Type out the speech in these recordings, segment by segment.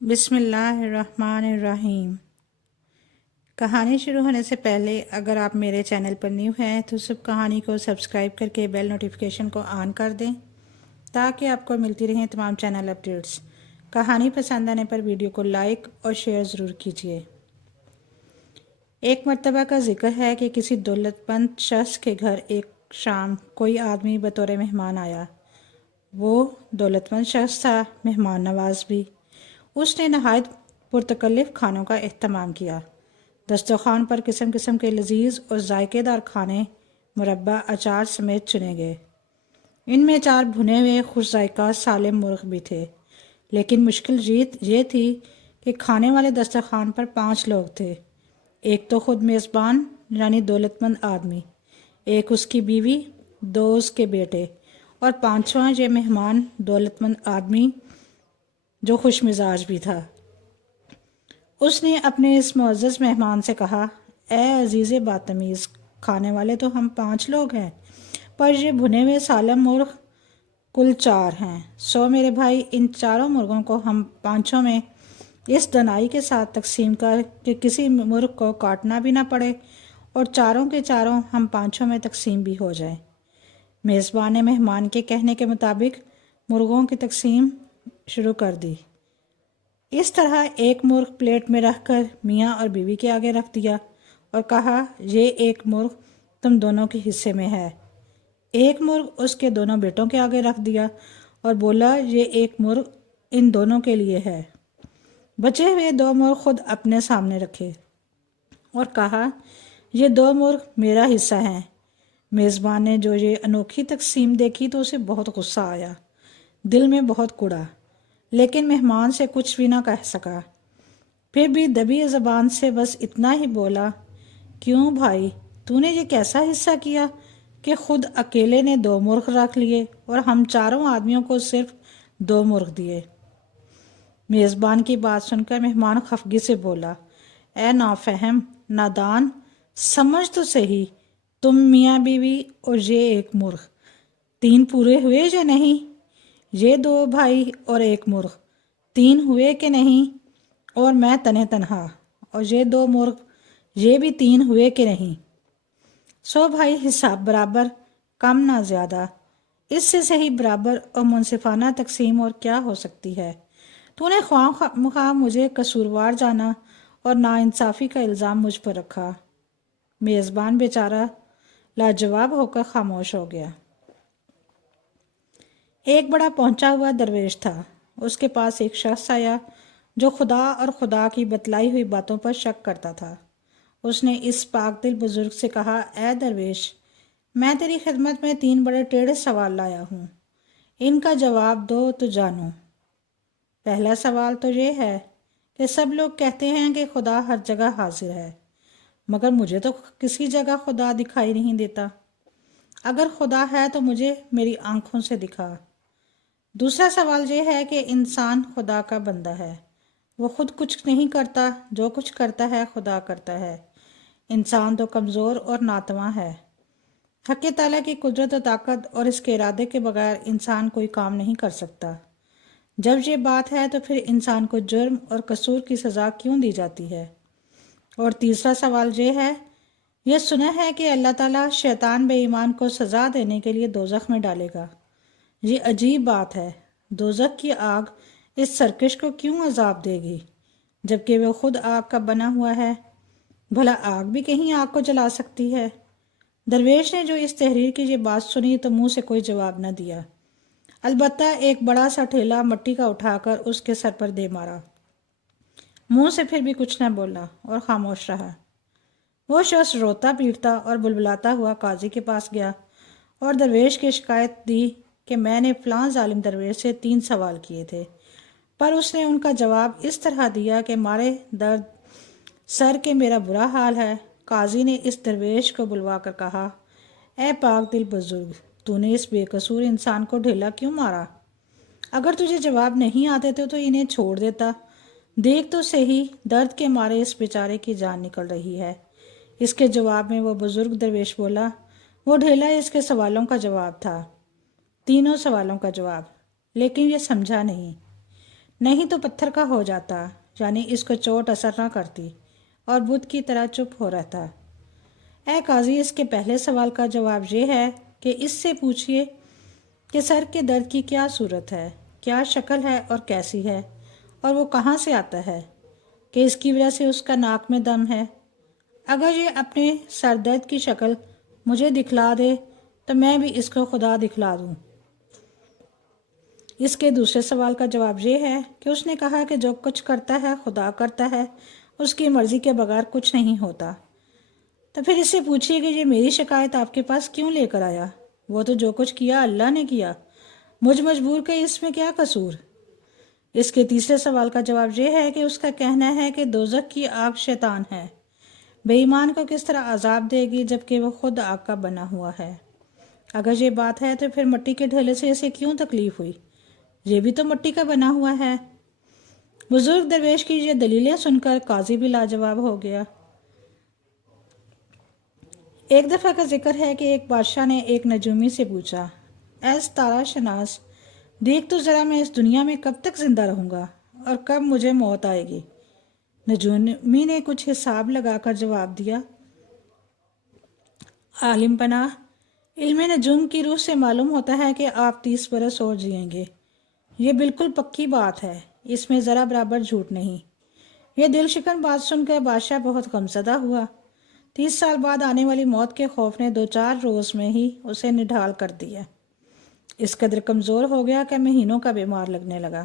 بسم اللہ الرحمن الرحیم۔ کہانی شروع ہونے سے پہلے اگر آپ میرے چینل پر نیو ہیں تو سب کہانی کو سبسکرائب کر کے بیل نوٹیفیکیشن کو آن کر دیں تاکہ آپ کو ملتی رہیں تمام چینل اپڈیٹس۔ کہانی پسند آنے پر ویڈیو کو لائک اور شیئر ضرور کیجیے۔ ایک مرتبہ کا ذکر ہے کہ کسی دولت مند شخص کے گھر ایک شام کوئی آدمی بطور مہمان آیا۔ وہ دولت مند شخص تھا، مہمان نواز بھی۔ اس نے نہایت پرتکلف کھانوں کا اہتمام کیا۔ دسترخوان پر قسم قسم کے لذیذ اور ذائقے دار کھانے مربع اچار سمیت چنے گئے۔ ان میں 4 بھنے ہوئے خوش ذائقہ سالم مرغ بھی تھے، لیکن مشکل جیت یہ تھی کہ کھانے والے دسترخوان پر 5 لوگ تھے۔ ایک تو خود میزبان یعنی دولت مند آدمی، ایک اس کی بیوی، 2 اس کے بیٹے، اور 5واں یہ مہمان دولت مند آدمی جو خوش مزاج بھی تھا۔ اس نے اپنے اس معزز مہمان سے کہا، اے عزیز باتمیز، کھانے والے تو ہم 5 لوگ ہیں، پر یہ بھنے ہوئے سالم مرغ کل 4 ہیں۔ سو میرے بھائی، ان 4 مرغوں کو ہم 5 میں اس دنائی کے ساتھ تقسیم کر کہ کسی مرغ کو کاٹنا بھی نہ پڑے اور 4 کے 4 ہم 5 میں تقسیم بھی ہو جائیں۔ میزبان نے مہمان کے کہنے کے مطابق مرغوں کی تقسیم شروع کر دی۔ اس طرح ایک مرغ پلیٹ میں رکھ کر میاں اور بیوی کے آگے رکھ دیا اور کہا، یہ ایک مرغ تم دونوں کے حصے میں ہے۔ ایک مرغ اس کے دونوں بیٹوں کے آگے رکھ دیا اور بولا، یہ ایک مرغ ان دونوں کے لیے ہے۔ بچے ہوئے 2 مرغ خود اپنے سامنے رکھے اور کہا، یہ 2 مرغ میرا حصہ ہیں۔ میزبان نے جو یہ انوکھی تقسیم دیکھی تو اسے بہت غصہ آیا، دل میں بہت کڑا، لیکن مہمان سے کچھ بھی نہ کہہ سکا۔ پھر بھی دبی زبان سے بس اتنا ہی بولا، کیوں بھائی، تو نے یہ کیسا حصہ کیا کہ خود اکیلے نے 2 مرغ رکھ لیے اور ہم 4 آدمیوں کو صرف 2 مرغ دیے؟ میزبان کی بات سن کر مہمان خفگی سے بولا، اے نافہم، نادان، سمجھ تو صحیح، تم میاں بیوی اور یہ ایک مرغ 3 پورے ہوئے یا نہیں؟ یہ 2 بھائی اور 1 مرغ 3 ہوئے کہ نہیں؟ اور میں تنہا اور یہ 2 مرغ یہ بھی 3 ہوئے کہ نہیں؟ سو بھائی، حساب برابر، کم نہ زیادہ۔ اس سے صحیح برابر اور منصفانہ تقسیم اور کیا ہو سکتی ہے؟ تو نے خواہ مخواہ مجھے قصوروار جانا اور ناانصافی کا الزام مجھ پر رکھا۔ میزبان بیچارہ لاجواب ہو کر خاموش ہو گیا۔ ایک بڑا پہنچا ہوا درویش تھا۔ اس کے پاس ایک شخص آیا جو خدا اور خدا کی بتلائی ہوئی باتوں پر شک کرتا تھا۔ اس نے اس پاک دل بزرگ سے کہا، اے درویش، میں تیری خدمت میں 3 بڑے ٹیڑھے سوال لایا ہوں، ان کا جواب دو تو جانو۔ پہلا سوال تو یہ ہے کہ سب لوگ کہتے ہیں کہ خدا ہر جگہ حاضر ہے، مگر مجھے تو کسی جگہ خدا دکھائی نہیں دیتا۔ اگر خدا ہے تو مجھے میری آنکھوں سے دکھا۔ دوسرا سوال یہ ہے کہ انسان خدا کا بندہ ہے، وہ خود کچھ نہیں کرتا، جو کچھ کرتا ہے خدا کرتا ہے۔ انسان تو کمزور اور ناتواں ہے، حق تعالیٰ کی قدرت و طاقت اور اس کے ارادے کے بغیر انسان کوئی کام نہیں کر سکتا۔ جب یہ بات ہے تو پھر انسان کو جرم اور قصور کی سزا کیوں دی جاتی ہے؟ اور تیسرا سوال یہ سنا ہے کہ اللہ تعالیٰ شیطان بے ایمان کو سزا دینے کے لیے دوزخ میں ڈالے گا۔ یہ عجیب بات ہے، دوزخ کی آگ اس سرکش کو کیوں عذاب دے گی جبکہ وہ خود آگ کا بنا ہوا ہے؟ بھلا آگ بھی کہیں آگ کو جلا سکتی ہے؟ درویش نے جو اس تحریر کی یہ بات سنی تو منہ سے کوئی جواب نہ دیا، البتہ ایک بڑا سا ٹھیلا مٹی کا اٹھا کر اس کے سر پر دے مارا۔ منہ سے پھر بھی کچھ نہ بولا اور خاموش رہا۔ وہ شخص روتا پیٹتا اور بلبلاتا ہوا قاضی کے پاس گیا اور درویش کی شکایت دی کہ میں نے فلاں ظالم درویش سے 3 سوال کیے تھے، پر اس نے ان کا جواب اس طرح دیا کہ مارے درد سر کے میرا برا حال ہے۔ قاضی نے اس درویش کو بلوا کر کہا، اے پاک دل بزرگ، تو نے اس بے قصور انسان کو ڈھیلا کیوں مارا؟ اگر تجھے جواب نہیں آتے تو انہیں چھوڑ دیتا۔ دیکھ تو صحیح، درد کے مارے اس بیچارے کی جان نکل رہی ہے۔ اس کے جواب میں وہ بزرگ درویش بولا، وہ ڈھیلا اس کے سوالوں کا جواب تھا، 3 سوالوں کا جواب، لیکن یہ سمجھا نہیں۔ نہیں تو پتھر کا ہو جاتا، یعنی اس کو چوٹ اثر نہ کرتی اور بت کی طرح چپ ہو رہتا۔ اے قاضی، اس کے پہلے سوال کا جواب یہ ہے کہ اس سے پوچھئے کہ سر کے درد کی کیا صورت ہے، کیا شکل ہے اور کیسی ہے، اور وہ کہاں سے آتا ہے کہ اس کی وجہ سے اس کا ناک میں دم ہے۔ اگر یہ اپنے سر درد کی شکل مجھے دکھلا دے تو میں بھی اس کو خدا دکھلا دوں۔ اس کے دوسرے سوال کا جواب یہ ہے کہ اس نے کہا کہ جو کچھ کرتا ہے خدا کرتا ہے، اس کی مرضی کے بغیر کچھ نہیں ہوتا۔ تو پھر اس سے پوچھئے کہ یہ میری شکایت آپ کے پاس کیوں لے کر آیا؟ وہ تو جو کچھ کیا اللہ نے کیا، مجھ مجبور کے اس میں کیا قصور؟ اس کے تیسرے سوال کا جواب یہ ہے کہ اس کا کہنا ہے کہ دوزخ کی آگ شیطان ہے، بے ایمان کو کس طرح عذاب دے گی جبکہ وہ خود آگ کا بنا ہوا ہے۔ اگر یہ بات ہے تو پھر مٹی کے ڈھیلے سے اسے کیوں تکلیف ہوئی؟ یہ بھی تو مٹی کا بنا ہوا ہے۔ بزرگ درویش کی یہ دلیلیں سن کر قاضی بھی لاجواب ہو گیا۔ ایک دفعہ کا ذکر ہے کہ ایک بادشاہ نے ایک نجومی سے پوچھا، اے ستارہ شناس، دیکھ تو ذرا میں اس دنیا میں کب تک زندہ رہوں گا اور کب مجھے موت آئے گی؟ نجومی نے کچھ حساب لگا کر جواب دیا، عالم پناہ، علم نجوم کی روح سے معلوم ہوتا ہے کہ آپ 30 برس اور جئیں گے۔ یہ بالکل پکی بات ہے، اس میں ذرا برابر جھوٹ نہیں۔ یہ دل شکن بات سن کر بادشاہ بہت غمزدہ ہوا۔ 30 سال بعد آنے والی موت کے خوف نے 2-4 روز میں ہی اسے نڈھال کر دیا۔ اس قدر کمزور ہو گیا کہ مہینوں کا بیمار لگنے لگا۔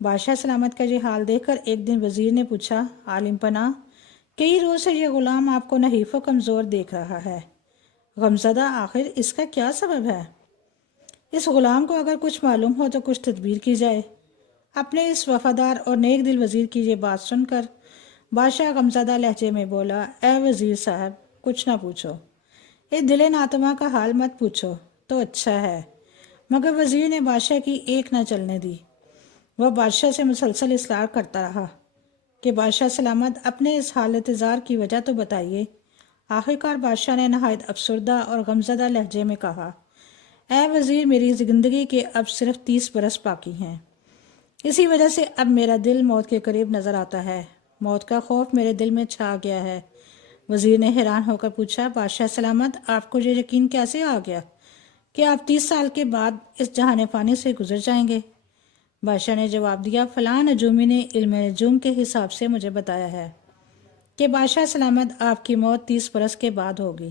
بادشاہ سلامت کا یہ حال دیکھ کر ایک دن وزیر نے پوچھا، عالم پناہ، کئی روز سے یہ غلام آپ کو نحیف و کمزور دیکھ رہا ہے، غمزدہ، آخر اس کا کیا سبب ہے؟ اس غلام کو اگر کچھ معلوم ہو تو کچھ تدبیر کی جائے۔ اپنے اس وفادار اور نیک دل وزیر کی یہ بات سن کر بادشاہ غمزدہ لہجے میں بولا، اے وزیر صاحب، کچھ نہ پوچھو، اس دل ناتما کا حال مت پوچھو تو اچھا ہے۔ مگر وزیر نے بادشاہ کی ایک نہ چلنے دی۔ وہ بادشاہ سے مسلسل اصرار کرتا رہا کہ بادشاہ سلامت، اپنے اس حالت زار کی وجہ تو بتائیے۔ آخرکار بادشاہ نے نہایت افسردہ اور غمزدہ لہجے میں کہا، اے وزیر، میری زندگی کے اب صرف 30 برس باقی ہیں، اسی وجہ سے اب میرا دل موت کے قریب نظر آتا ہے، موت کا خوف میرے دل میں چھا گیا ہے۔ وزیر نے حیران ہو کر پوچھا، بادشاہ سلامت، آپ کو یہ یقین کیسے آ گیا کہ آپ 30 سال کے بعد اس جہان فانی سے گزر جائیں گے؟ بادشاہ نے جواب دیا، فلاں نجومی نے علم نجوم کے حساب سے مجھے بتایا ہے کہ بادشاہ سلامت آپ کی موت 30 برس کے بعد ہوگی۔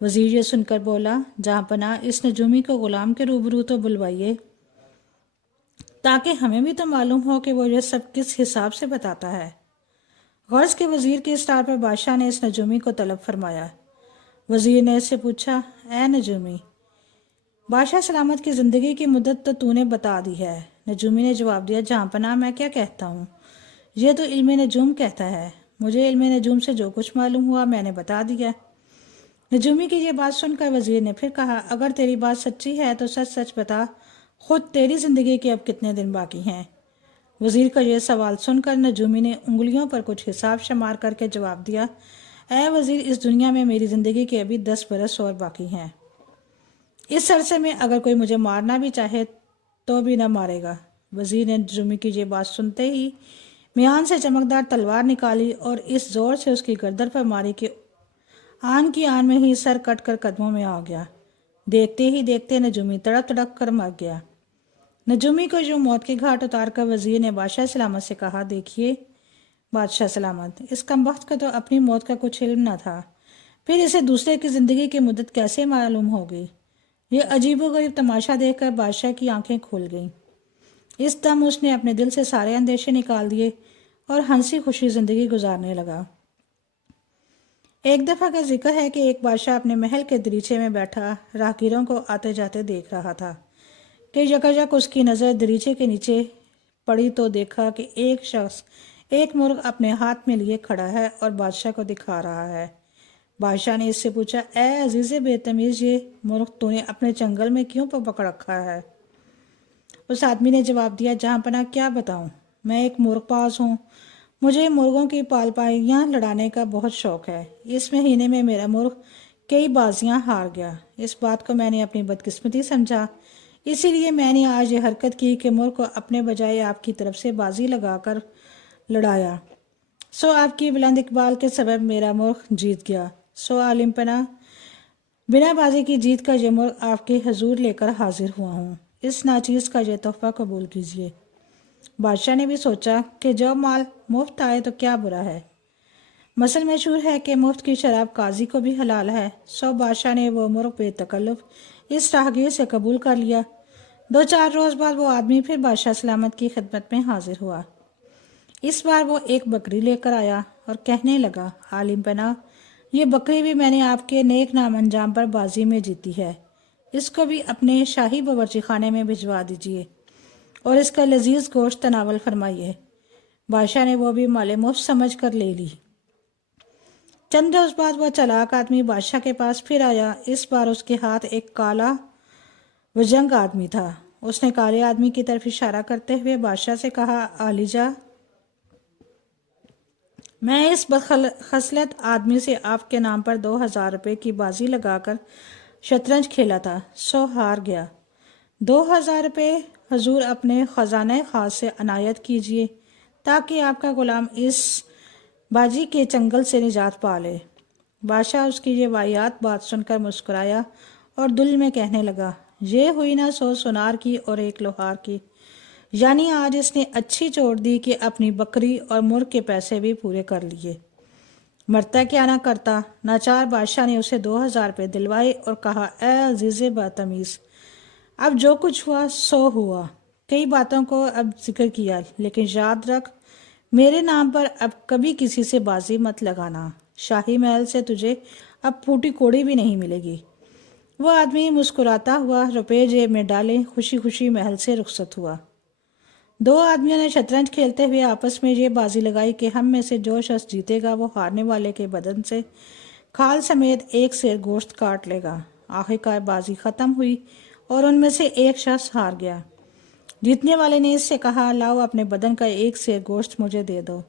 وزیر یہ سن کر بولا، جہاں پناہ، اس نجومی کو غلام کے روبرو تو بلوائیے تاکہ ہمیں بھی تو معلوم ہو کہ وہ یہ سب کس حساب سے بتاتا ہے۔ غرض کے وزیر کے اصرار پر بادشاہ نے اس نجومی کو طلب فرمایا۔ وزیر نے اس سے پوچھا، اے نجومی، بادشاہ سلامت کی زندگی کی مدت تو نے بتا دی ہے۔ نجومی نے جواب دیا، جہاں پناہ، میں کیا کہتا ہوں، یہ تو علم نجوم کہتا ہے، مجھے علم نجوم سے جو کچھ معلوم ہوا میں نے بتا دیا۔ نجومی کی یہ بات سن کر وزیر نے پھر کہا، اگر تیری بات سچی ہے تو سچ سچ بتا، خود تیری زندگی کے اب کتنے دن باقی ہیں؟ وزیر کا یہ سوال سن کر نجومی نے انگلیوں پر کچھ حساب شمار کر کے جواب دیا، اے وزیر، اس دنیا میں میری زندگی کے ابھی 10 برس اور باقی ہیں۔ اس عرصے میں اگر کوئی مجھے مارنا بھی چاہے تو بھی نہ مارے گا۔ وزیر نے نجومی کی یہ بات سنتے ہی میان سے چمکدار تلوار نکالی اور اس زور سے اس کی گردن پر ماری کہ آن کی آن میں ہی سر کٹ کر قدموں میں آ گیا۔ دیکھتے ہی دیکھتے نجومی تڑپ تڑپ کر مر گیا۔ نجومی کو جو موت کے گھاٹ اتار کر وزیر نے بادشاہ سلامت سے کہا، دیکھیے بادشاہ سلامت، اس کمبخت کو تو اپنی موت کا کچھ علم نہ تھا، پھر اسے دوسرے کی زندگی کی مدت کیسے معلوم ہوگی؟ یہ عجیب و غریب تماشا دیکھ کر بادشاہ کی آنکھیں کھل گئیں۔ اس دم اس نے اپنے دل سے سارے اندیشے نکال دیے اور ہنسی خوشی زندگی گزارنے لگا۔ ایک دفعہ کا ذکر ہے کہ ایک بادشاہ اپنے محل کے دریچے میں بیٹھا راہگیروں کو آتے جاتے دیکھ رہا تھا کہ یکایک اس کی نظر دریچے کے نیچے پڑی تو دیکھا کہ ایک شخص ایک مرغ اپنے ہاتھ میں لیے کھڑا ہے اور بادشاہ کو دکھا رہا ہے۔ بادشاہ نے اس سے پوچھا، اے عزیز بے تمیز، یہ مرغ تو نے اپنے چنگل میں کیوں پکڑ رکھا ہے؟ اس آدمی نے جواب دیا، جہاں پناہ، کیا بتاؤں، میں ایک مرغ باز ہوں، مجھے مرغوں کی پالپائیاں لڑانے کا بہت شوق ہے۔ اس مہینے میں میرا مرغ کئی بازیاں ہار گیا۔ اس بات کو میں نے اپنی بدقسمتی سمجھا، اسی لیے میں نے آج یہ حرکت کی کہ مرغ کو اپنے بجائے آپ کی طرف سے بازی لگا کر لڑایا، سو آپ کی بلند اقبال کے سبب میرا مرغ جیت گیا، سو عالم پناہ بنا بازی کی جیت کا یہ مرغ آپ کے حضور لے کر حاضر ہوا ہوں، اس ناچیز کا یہ تحفہ قبول کیجیے۔ بادشاہ نے بھی سوچا کہ جو مال مفت آئے تو کیا برا ہے، مثل مشہور ہے کہ مفت کی شراب قاضی کو بھی حلال ہے، سو بادشاہ نے وہ مرغ بے تکلف اس راہگیر سے قبول کر لیا۔ 2-4 روز بعد وہ آدمی پھر بادشاہ سلامت کی خدمت میں حاضر ہوا۔ اس بار وہ ایک بکری لے کر آیا اور کہنے لگا، عالم پناہ یہ بکری بھی میں نے آپ کے نیک نام انجام پر بازی میں جیتی ہے، اس کو بھی اپنے شاہی باورچی خانے میں بھجوا دیجیے اور اس کا لذیذ گوشت تناول فرمائیے۔ بادشاہ نے وہ بھی مال مفت سمجھ کر لے لی۔ چند روز بعد وہ چالاک آدمی بادشاہ کے پاس پھر آیا، اس بار اس کے ہاتھ ایک کالا وجنگ آدمی تھا۔ اس نے کالے آدمی کی طرف اشارہ کرتے ہوئے بادشاہ سے کہا، عالیجا میں اس بدخصلت آدمی سے آپ کے نام پر 2000 روپے کی بازی لگا کر شطرنج کھیلا تھا، سو ہار گیا۔ 2000 روپے حضور اپنے خزانہ خاص سے عنایت کیجیے تاکہ آپ کا غلام اس باجی کے چنگل سے نجات پا لے۔ بادشاہ اس کی یہ واہیات بات سن کر مسکرایا اور دل میں کہنے لگا، یہ ہوئی نہ 100 سونار کی اور 1 لوہار کی، یعنی آج اس نے اچھی چوٹ دی کہ اپنی بکری اور مرغ کے پیسے بھی پورے کر لیے۔ مرتا کیا نہ کرتا، ناچار بادشاہ نے اسے 2000 روپے دلوائے اور کہا، اے عزیز بدتمیز، اب جو کچھ ہوا سو ہوا، کئی باتوں کو اب ذکر کیا، لیکن یاد رکھ میرے نام پر اب کبھی کسی سے بازی مت لگانا، شاہی محل سے تجھے اب پھوٹی کوڑی بھی نہیں ملے گی۔ وہ آدمی مسکراتا ہوا روپے جیب میں ڈالے خوشی خوشی محل سے رخصت ہوا۔ 2 آدمیوں نے شطرنج کھیلتے ہوئے آپس میں یہ بازی لگائی کہ ہم میں سے جو شخص جیتے گا وہ ہارنے والے کے بدن سے کھال سمیت 1 سیر گوشت کاٹ لے گا۔ آخرکار بازی ختم ہوئی اور ان میں سے ایک شخص ہار گیا۔ جیتنے والے نے اس سے کہا، لاؤ اپنے بدن کا 1 سیر گوشت مجھے دے دو۔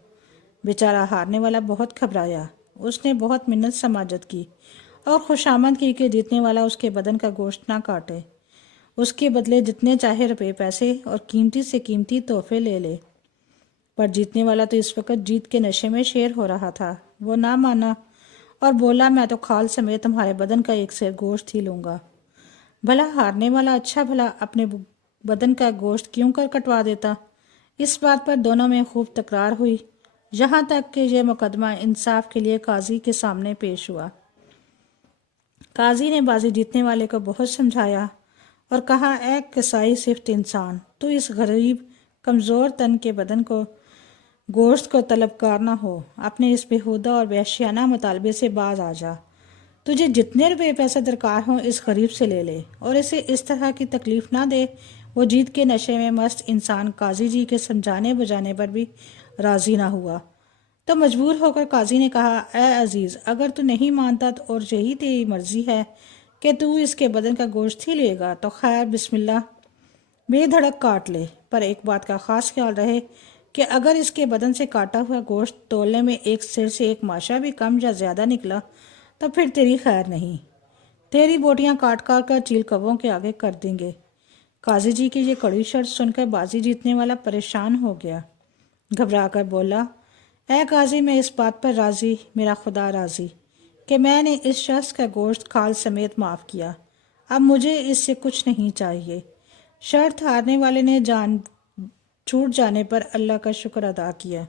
بیچارہ ہارنے والا بہت گھبرایا، اس نے بہت منت سماجت کی اور خوشامد کی کہ جیتنے والا اس کے بدن کا گوشت نہ کاٹے، اس کے بدلے جتنے چاہے روپے پیسے اور قیمتی سے قیمتی تحفے لے لے۔ پر جیتنے والا تو اس وقت جیت کے نشے میں شیر ہو رہا تھا، وہ نہ مانا اور بولا، میں تو کھال سمیت تمہارے بدن کا 1 سیر گوشت ہی لوں گا۔ بھلا ہارنے والا اچھا بھلا اپنے بدن کا گوشت کیوں کر کٹوا دیتا؟ اس بات پر دونوں میں خوب تکرار ہوئی، یہاں تک کہ یہ مقدمہ انصاف کے لیے قاضی کے سامنے پیش ہوا۔ قاضی نے بازی جیتنے والے کو بہت سمجھایا اور کہا، اے قصائی صفت انسان، تو اس غریب کمزور تن کے بدن کو گوشت کو طلبکار نہ ہو، اپنے اس بےہودہ اور وحشیانہ مطالبے سے باز آ جا۔ تجھے جتنے روپے پیسے درکار ہوں اس غریب سے لے لے اور اسے اس طرح کی تکلیف نہ دے۔ وہ جیت کے نشے میں مست انسان قاضی جی کے سمجھانے بجانے پر بھی راضی نہ ہوا، تو مجبور ہو کر قاضی نے کہا، اے عزیز، اگر تو نہیں مانتا اور یہی تیری مرضی ہے کہ تو اس کے بدن کا گوشت ہی لے گا تو خیر، بسم اللہ، بے دھڑک کاٹ لے، پر ایک بات کا خاص خیال رہے کہ اگر اس کے بدن سے کاٹا ہوا گوشت تولنے میں 1 سر سے 1 ماشا بھی کم یا زیادہ نکلا تو پھر تیری خیر نہیں، تیری بوٹیاں کاٹ کاٹ کر چیل کبوں کے آگے کر دیں گے۔ قاضی جی کی یہ کڑی شرط سن کر بازی جیتنے والا پریشان ہو گیا، گھبرا کر بولا، اے قاضی، میں اس بات پر راضی، میرا خدا راضی کہ میں نے اس شخص کا گوشت کھال سمیت معاف کیا، اب مجھے اس سے کچھ نہیں چاہیے۔ شرط ہارنے والے نے جان چھوٹ جانے پر اللہ کا شکر ادا کیا۔